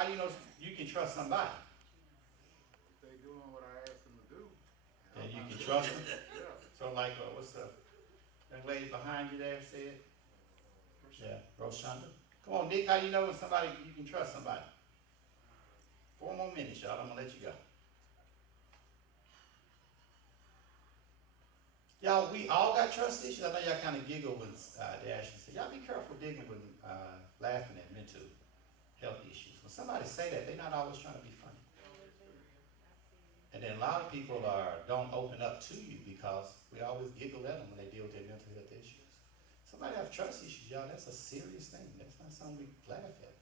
How do you know you can trust somebody? If they doing what I asked them to do. And you can trust them? Yeah. So like, what's the young lady behind you there said? Yeah, Roshanda. Come on, Nick, how you know when somebody, you can trust somebody? 4 more minutes, y'all. I'm going to let you go. Y'all, we all got trust issues. I know y'all kind of giggle when Dash said, y'all be careful digging when laughing at mental health issues. When somebody say that, they're not always trying to be funny. And then a lot of people don't open up to you because we always giggle at them when they deal with their mental health issues. Somebody have trust issues, y'all. That's a serious thing. That's not something we laugh at.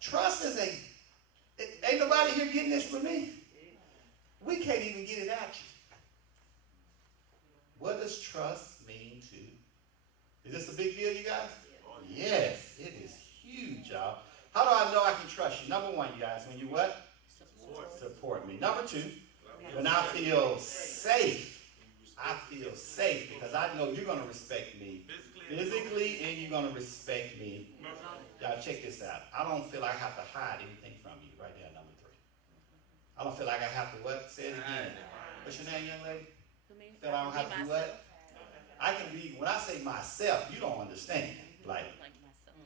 Trust is ain't nobody here getting this for me. We can't even get it at you. What does trust mean to? Is this a big deal, you guys? Yes, it is huge, y'all. How do I know I can trust you? Number one, you guys, when you what? Support me. Number two, when I feel safe. I feel safe because I know you're going to respect me physically and you're going to respect me. Y'all check this out. I don't feel like I have to hide anything from you. Right there, number three. I don't feel like I have to what? Say it again. What's your name, young lady? Feel I don't have to do what? I can be, when I say myself, you don't understand. Like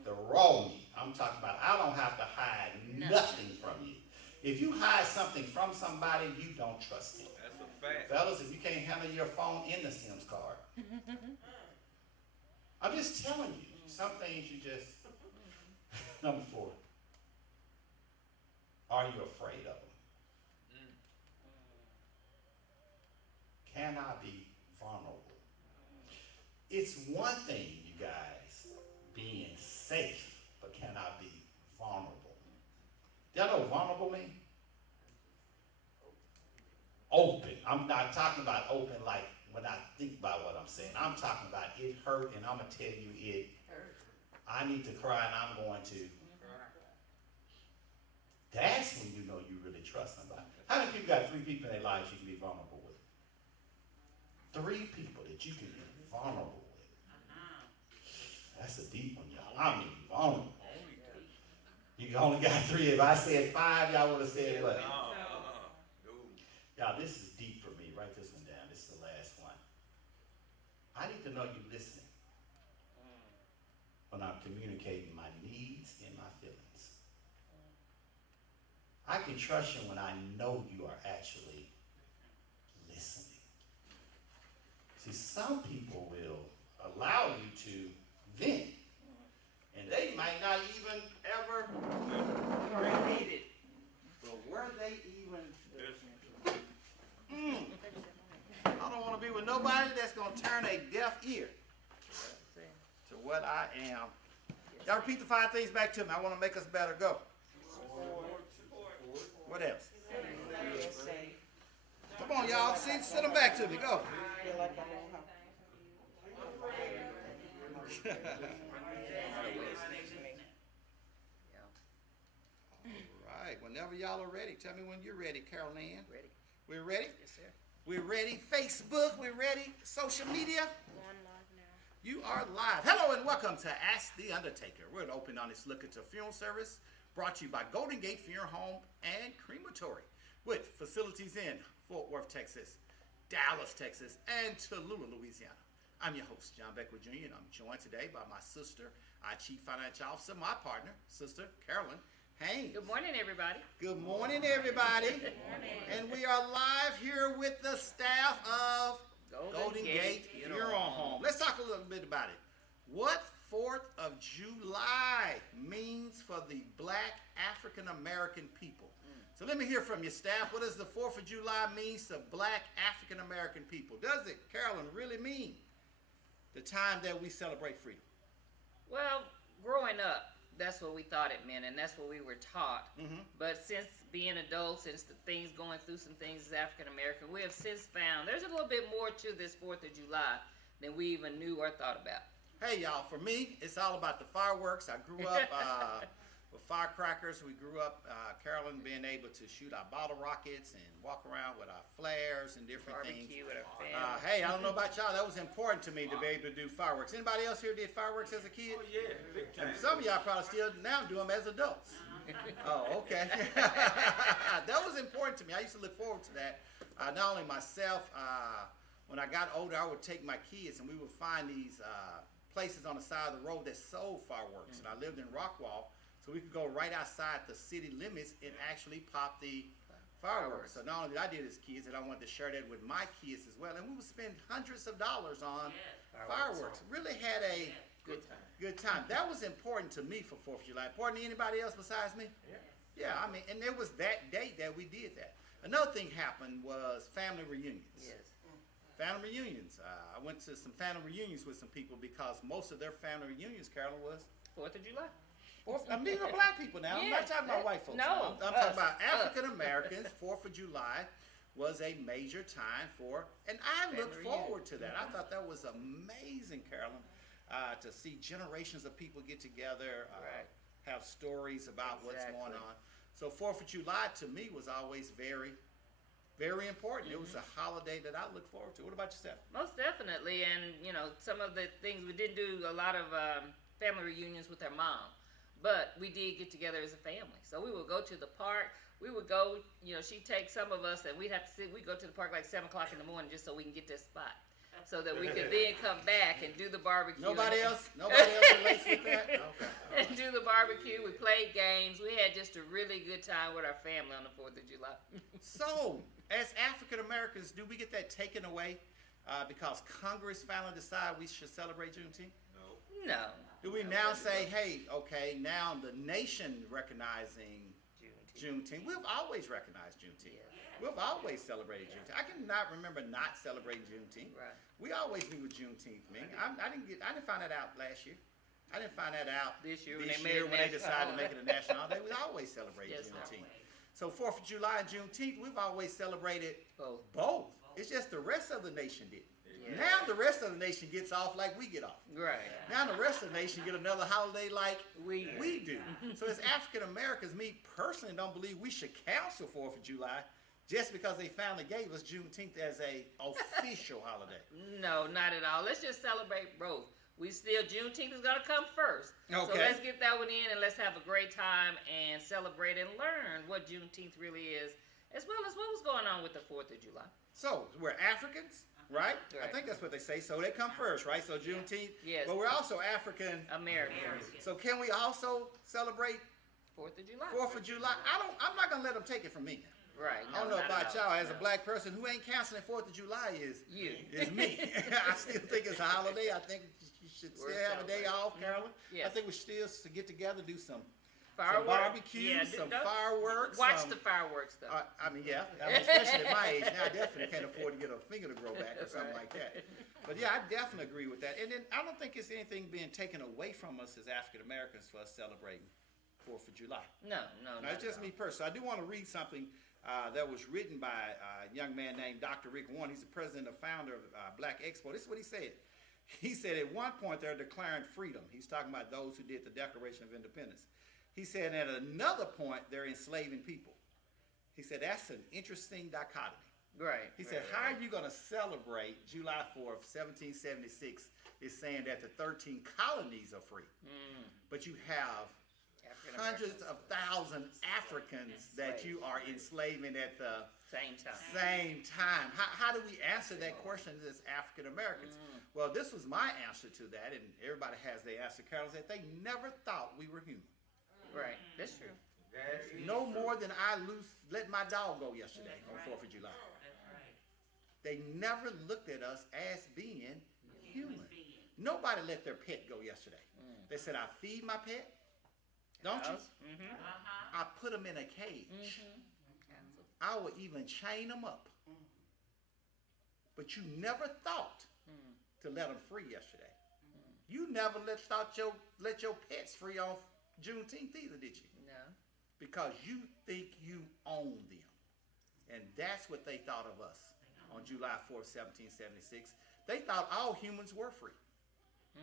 the raw me. I'm talking about I don't have to hide nothing from you. If you hide something from somebody, you don't trust him. That's a fact. Fellas, if you can't handle your phone in the SIMS card. I'm just telling you. Some things you just... Number four. Are you afraid of them? Can I be vulnerable? It's one thing, you guys, being safe, but can I be vulnerable? Y'all know what vulnerable means? Open. I'm not talking about open like when I think about what I'm saying. I'm talking about it hurt and I'm going to tell you it hurt. I need to cry and I'm going to. That's when you know you really trust somebody. How many people got 3 people in their lives you can be vulnerable with? 3 people that you can be vulnerable with. That's a deep one, y'all. I mean vulnerable. You only got 3. If I said 5, y'all would have said what? Y'all, this is deep for me. Write this one down. This is the last one. I need to know you listening when I'm communicating my needs and my feelings. I can trust you when I know you are actually listening. See, some people will allow you to vent, and they might not even ever repeat it. But were they even... I don't want to be with nobody that's going to turn a deaf ear to what I am. Y'all repeat the 5 things back to me. I want to make us better. Go. What else? Come on, y'all. Sit them back to me. Go. All right. Whenever y'all are ready, tell me when you're ready, Carol Ann. Ready. We're ready? Yes, sir. We're ready. Facebook, we're ready. Social media. Going live now. You are live. Hello and welcome to Ask the Undertaker. We're an open, honest look into funeral service brought to you by Golden Gate Funeral Home and Crematory with facilities in Fort Worth, Texas, Dallas, Texas, and Tallulah, Louisiana. I'm your host, John Beckwith Jr., and I'm joined today by my sister, our Chief Financial Officer, my partner, Sister Carolyn Haynes. Good morning, everybody. Good morning, everybody. Good morning. And we are live here with the staff of Golden Gate Funeral Home. Let's talk a little bit about it. What 4th of July means for the Black African American people. So let me hear from you, staff. What does the 4th of July mean to Black African American people? Does it, Carolyn, really mean the time that we celebrate freedom? Well, growing up, that's what we thought it meant, and that's what we were taught. But since being adults, since the things going through some things as African American, we have since found there's a little bit more to this 4th of July than we even knew or thought about. Hey, y'all, for me, it's all about the fireworks. I grew up with firecrackers. We grew up, Carolyn, being able to shoot our bottle rockets and walk around with our flares and different things. Barbecue with our family. Hey, I don't know about y'all. That was important to me to be able to do fireworks. Anybody else here did fireworks as a kid? Oh, yeah. Big time. And some of y'all probably still now do them as adults. Oh, okay. That was important to me. I used to look forward to that. Not only myself, when I got older, I would take my kids and we would find these places on the side of the road that sold fireworks. And I lived in Rockwall, so we could go right outside the city limits and actually pop the fireworks. So not only did I do it as kids, and I wanted to share that with my kids as well. And we would spend hundreds of dollars on fireworks. Really had a good time. That was important to me for 4th of July. Important to anybody else besides me? Yeah, I mean, and it was that date that we did that. Another thing happened was family reunions. Yes. Family reunions. I went to some family reunions with some people because most of their family reunions, Carolyn, was 4th of July. I'm these are black people now. I'm not talking about white folks. No, I'm talking about African Americans. 4th of July was a major time for, and I looked forward to that. I thought that was amazing, Carolyn, to see generations of people get together, have stories about what's going on. So 4th of July to me was always very, very important. It was a holiday that I look forward to. What about yourself? Most definitely, and you know, some of the things we didn't do a lot of family reunions with our mom, but we did get together as a family. So we would go to the park. We would go, you know, she'd take some of us, and we'd have to we'd go to the park like 7 o'clock in the morning just so we can get this spot, so that we could then come back and do the barbecue. Nobody else relates with that? Okay. And do the barbecue. We played games. We had just a really good time with our family on the 4th of July. So, as African Americans, do we get that taken away because Congress finally decided we should celebrate Juneteenth? No. Do we now say, hey, okay, now the nation recognizing Juneteenth? We've always recognized Juneteenth. We've always celebrated Juneteenth. I cannot remember not celebrating Juneteenth. Right. We always knew what Juneteenth meant. I didn't find that out last year. I didn't find that out This year when when they decided to make it a national holiday. We always celebrated Yes, Juneteenth. So 4th of July and Juneteenth, we've always celebrated Both. It's just the rest of the nation didn't. Yeah. Now the rest of the nation gets off like we get off. Right. Now the rest of the nation get another holiday like We do. So as African Americans, me personally don't believe we should cancel 4th of July just because they finally gave us Juneteenth as a official holiday. No, not at all. Let's just celebrate both. Juneteenth is gonna come first. Okay. So let's get that one in and let's have a great time and celebrate and learn what Juneteenth really is, as well as what was going on with the 4th of July. So we're Africans, right? I Right. think that's what they say. So they come first, right? So Juneteenth. Yes. But we're also African Americans. So can we also celebrate 4th of July. 4th of July? I'm not gonna let them take it from me. Right. I don't know not about at y'all. all. As a black person who ain't canceling 4th of July is me. I still think it's a holiday. I think you should still We're have a day celebrating. off, Carolyn. Yes. I think we still get together, do some Fireworks. barbecue, Yeah, some don't- fireworks. Watch the fireworks though. Especially at my age now, I definitely can't afford to get a finger to grow back or something like that. But yeah, I definitely agree with that. And then I don't think it's anything being taken away from us as African Americans for us celebrating 4th of July. No. Now, it's just me personally. I do want to read something that was written by a young man named Dr. Rick Warren. He's the president and founder of Black Expo. This is what he said. He said at one point they're declaring freedom. He's talking about those who did the Declaration of Independence. He said at another point they're enslaving people. He said that's an interesting dichotomy. Right. He said, how are you going to celebrate July 4th, 1776 is saying that the 13 colonies are free, but you have hundreds of thousands Africans that you are enslaving at the same time. How do we answer that question as African Americans? Well, this was my answer to that, and everybody has their answer. Carol said they never thought we were human. Right. That's true. No more than I let my dog go yesterday on 4th of July. They never looked at us as being human. Nobody let their pet go yesterday. They said, I feed my pet. Don't you? I put them in a cage. I would even chain them up. But you never thought to let them free yesterday. You never let your pets free on Juneteenth either, did you? No. Because you think you own them. And that's what they thought of us on July 4th, 1776. They thought all humans were free.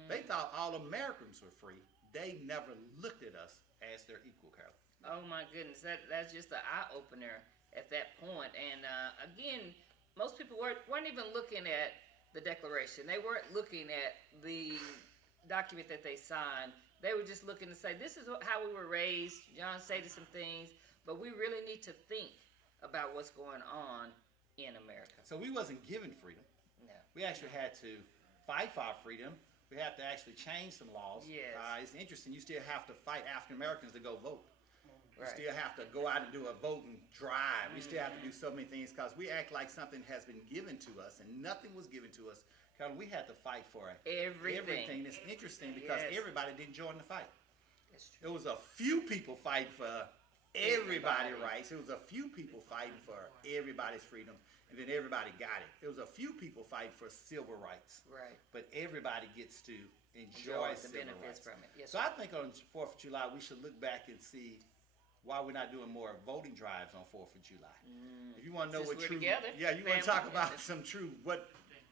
They thought all Americans were free. They never looked at us as their equal, Carol. Oh my goodness, that's just an eye opener at that point. And again, most people weren't even looking at the Declaration. They weren't looking at the document that they signed They were just looking to say, this is how we were raised. John stated some things, but we really need to think about what's going on in America. So we wasn't given freedom. No. We actually had to fight for our freedom. We have to actually change some laws. Yes. It's interesting. You still have to fight African Americans to go vote. You Right. still have to go out and do a voting drive. We still have to do so many things because we act like something has been given to us, and nothing was given to us. Carol, we had to fight for Everything. It's interesting because Yes. everybody didn't join the fight. That's It true. was a few people fighting for everybody's rights. It was a few people fighting for everybody's freedom, and then everybody got it. It was a few people fighting for civil rights, Right. but everybody gets to Enjoy enjoy the civil benefits rights. from it. Yes, So sir. I think on 4th of July, we should look back and see why we're not doing more voting drives on 4th of July. If you want to know Since what we're true, together, yeah, you want to family, talk about yes. some what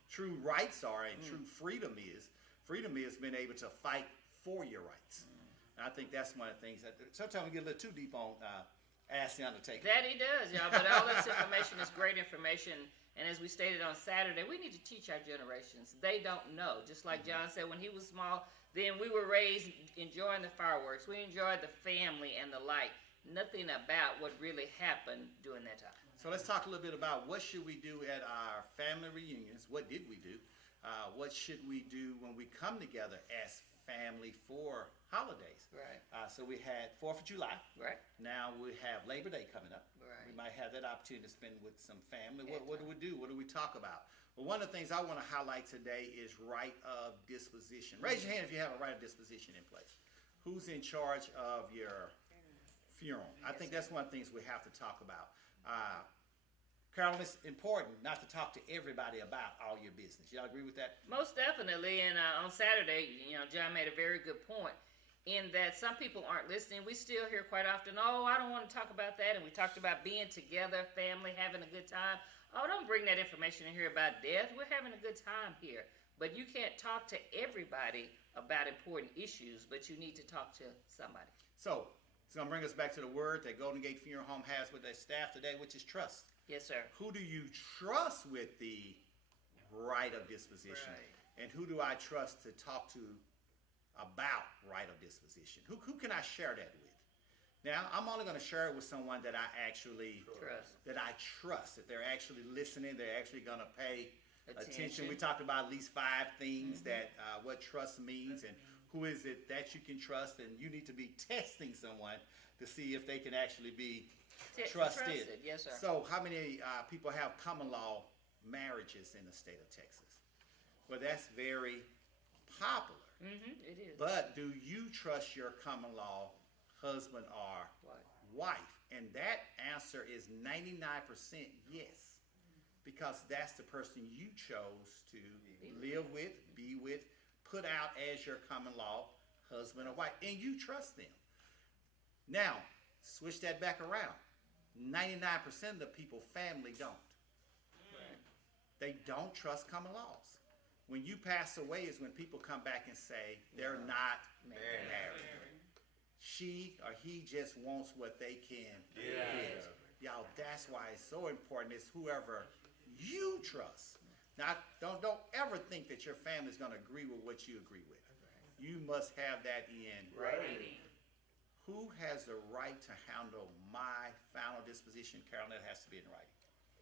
true rights are and true freedom is. Freedom is being able to fight for your rights. And I think that's one of the things that sometimes we get a little too deep on Ask the Undertaker. That he does, y'all. But all this information is great information. And as we stated on Saturday, we need to teach our generations. They don't know. Just like John said, when he was small, then we were raised enjoying the fireworks. We enjoyed the family and the light. Nothing about what really happened during that time. So let's talk a little bit about what should we do at our family reunions. What did we do? What should we do when we come together as family for holidays? Right. So we had 4th of July. Right. Now we have Labor Day coming up. Right. We might have that opportunity to spend with some family. What do we do? What do we talk about? Well, one of the things I want to highlight today is right of disposition. Raise your hand if you have a right of disposition in place. Who's in charge of your funeral? I think that's one of the things we have to talk about. Carolyn, it's important not to talk to everybody about all your business. Y'all agree with that? Most definitely. And on Saturday, John made a very good point in that some people aren't listening. We still hear quite often, oh, I don't want to talk about that. And we talked about being together, family, having a good time. Oh, don't bring that information in here about death. We're having a good time here. But you can't talk to everybody about important issues, but you need to talk to somebody. So it's going to bring us back to the word that Golden Gate Funeral Home has with their staff today, which is trust. Yes, sir. Who do you trust with the right of disposition? Right. And who do I trust to talk to about right of disposition? Who can I share that with? Now, I'm only going to share it with someone that I actually trust, that they're actually listening, they're actually going to pay attention. We talked about at least 5 things that what trust means, and who is it that you can trust, and you need to be testing someone to see if they can actually be trusted. Yes, sir. So how many people have common law marriages in the state of Texas? Well, that's very popular. It is. But do you trust your common law husband or wife? And that answer is 99% yes. Because that's the person you chose to live with, be with, put out as your common law husband or wife. And you trust them. Now, switch that back around. 99% of the people, family don't. Right. They don't trust common laws. When you pass away is when people come back and say they're not married. She or he just wants what they can get. Y'all, that's why it's so important. It's whoever you trust. Now, don't ever think that your family's going to agree with what you agree with. You must have that in Right. Who has the right to handle my final disposition? Carol, that has to be in writing.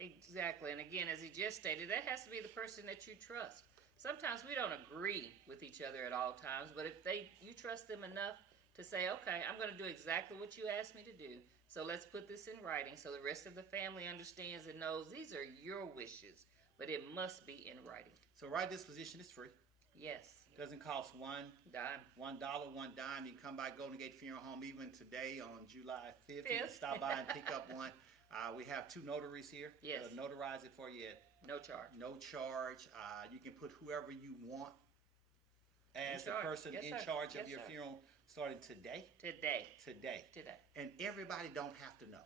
Exactly. And again, as he just stated, that has to be the person that you trust. Sometimes we don't agree with each other at all times, but if you trust them enough to say, okay, I'm going to do exactly what you asked me to do. So let's put this in writing so the rest of the family understands and knows these are your wishes, but it must be in writing. So right disposition is free. Yes. Doesn't cost $1, Dime. $1, $1 dime. You can come by Golden Gate Funeral Home even today on July 5th. You can Fifth. stop by and pick up one. We have 2 notaries here. Yes. They'll notarize it for you at No charge. no charge. You can put whoever you want as the charge. person Yes, in sir. charge Yes, of your sir. funeral starting today. Today. Today. And everybody don't have to know.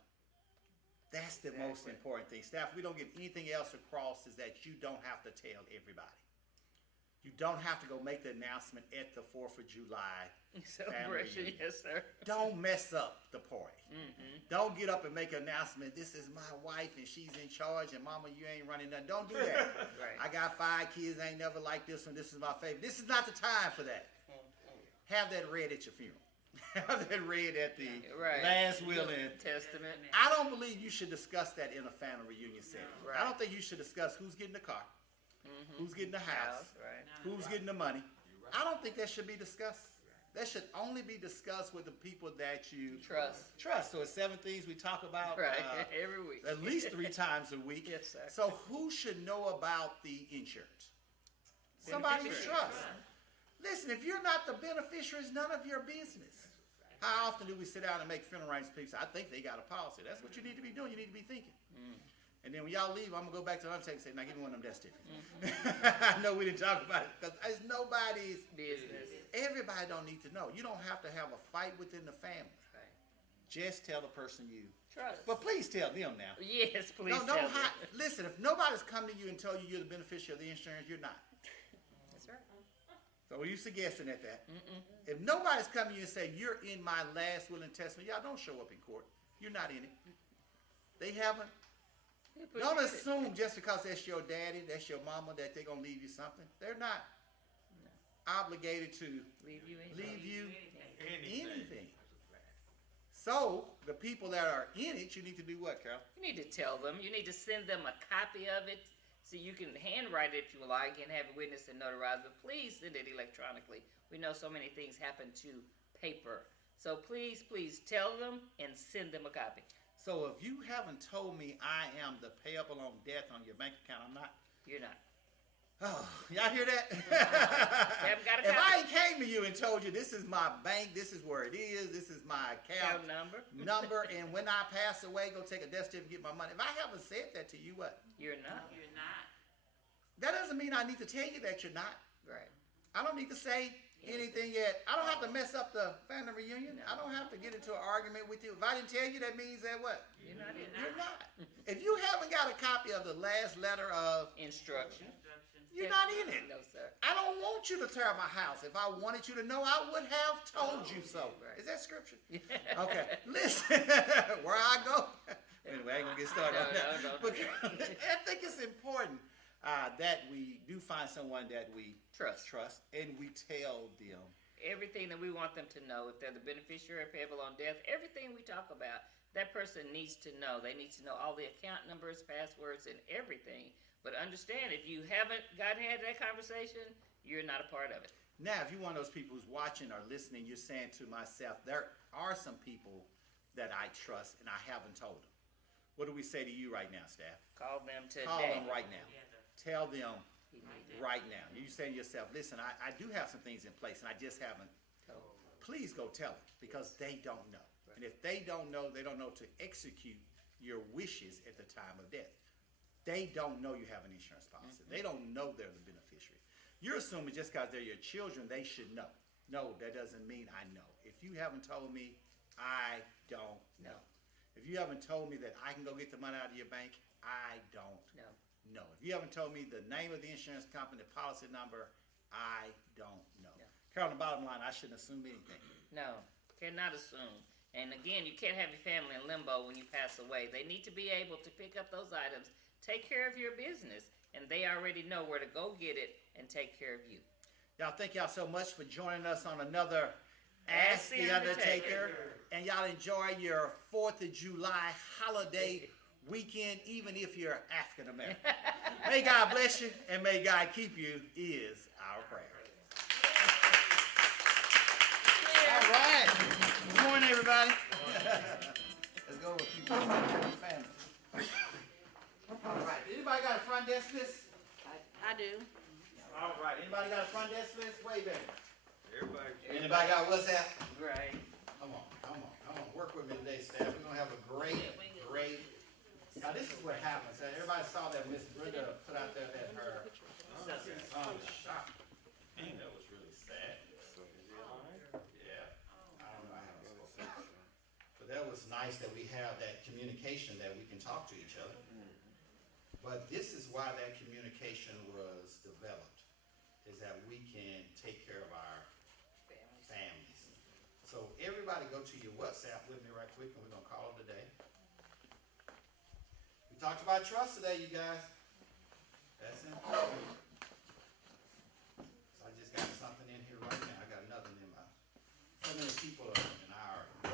That's the most important thing. Staff, we don't get anything else across is that you don't have to tell everybody. You don't have to go make the announcement at the 4th of July Celebration. reunion. Yes, sir. Don't mess up the party. Don't get up and make an announcement. This is my wife and she's in charge and mama, you ain't running nothing. Don't do that. Right. I got 5 kids. I ain't never liked this one. This is my favorite. This is not the time for that. have that read at your funeral. Have that read at the Right. last will and Testament. I don't believe you should discuss that in a family reunion setting. Right. I don't think you should discuss who's getting the car, who's getting the house, Right. who's getting the money. I don't think that should be discussed. That should only be discussed with the people that you Trust. So it's 7 things we talk about Right. Every week. at least 3 times a week. Yes, sir. So who should know about the insurance? Somebody you Beneficiary. trust. Listen, if you're not the beneficiary, it's none of your business. How often do we sit down and make funeral arrangements? People say, I think they got a policy. That's what you need to be doing. You need to be thinking. And then when y'all leave, I'm going to go back to the Undertaker and say, now give me one of them death certificates. I know we didn't talk about it because it's nobody's Business. Everybody don't need to know. You don't have to have a fight within the family. Right. Just tell the person you Trust. But please tell them now. Yes, please. No, tell don't them. listen, if nobody's come to you and told you you're the beneficiary of the insurance, you're not. That's right. So were you guessing at that? If nobody's come to you and say, you're in my last will and testament, y'all don't show up in court. You're not in it. They haven't. Don't assume just because that's your daddy, that's your mama, that they're going to leave you something. They're not obligated to Leave you in. leave you anything. So the people that are in it, you need to do what, Carol? You need to tell them. You need to send them a copy of it so you can handwrite it if you like and have a witness and notarize. But please send it electronically. We know so many things happen to paper. So please, please tell them and send them a copy. So if you haven't told me I am the payable on death on your bank account, I'm not. You're not. Oh, y'all hear that? haven't got a If I copy. came to you and told you this is my bank, this is where it is, this is my account Number. and when I pass away, go take a death certificate and get my money. If I haven't said that to you, what? You're not. That doesn't mean I need to tell you that you're not. Right. I don't need to say anything yet. I don't have to mess up the family reunion. I don't have to get into an argument with you. If I didn't tell you, that means that what? You're not in. You're not. If you haven't got a copy of the last letter of, Instruction. you're not in it. No, sir. I don't want you to tear my house. If I wanted you to know, I would have told you so. Right. Is that scripture? Okay. Listen, where I go. Anyway, I ain't going to get started on that. No. But I think it's important that we do find someone that we trust and we tell them. Everything that we want them to know, if they're the beneficiary or payable on death, everything we talk about, that person needs to know. They need to know all the account numbers, passwords, and everything. But understand, if you haven't had that conversation, you're not a part of it. Now, if you're one of those people who's watching or listening, you're saying to myself, there are some people that I trust and I haven't told them. What do we say to you right now, staff? Call them today. Call them right now. Tell them right now. You say to yourself, listen, I do have some things in place and I just haven't. Please go tell them because they don't know. And if they don't know to execute your wishes at the time of death. They don't know you have an insurance policy. They don't know they're the beneficiary. You're assuming just because they're your children, they should know. No, that doesn't mean I know. If you haven't told me, I don't know. If you haven't told me that I can go get the money out of your bank, I don't know. If you haven't told me the name of the insurance company, the policy number, I don't know. Carol, the bottom line, I shouldn't assume anything. No, cannot assume. And again, you can't have your family in limbo when you pass away. They need to be able to pick up those items, take care of your business, and they already know where to go get it and take care of you. Y'all, thank y'all so much for joining us on another Ask the Undertaker. And y'all enjoy your 4th of July holiday weekend, even if you're African American. May God bless you and may God keep you is our prayer. All right. Good morning, everybody. Let's go with a few family. All right. Anybody got a front desk list? I do. All right. Anybody got a front desk list? Wave at me. Everybody. Anybody got WhatsApp? Right. Come on. Work with me today, staff. We're going to have a great. Now, this is what happens. Everybody saw that Miss Brenda put out there that her son was shot. Man, that was really sad. Yeah. I don't know how it was. But that was nice that we have that communication that we can talk to each other. But this is why that communication was developed, is that we can take care of our families. So everybody go to your WhatsApp with me right quick and we're going to call it a day. We talked about trust today, you guys. That's important. So I just got something in here right now. I got nothing in my many people are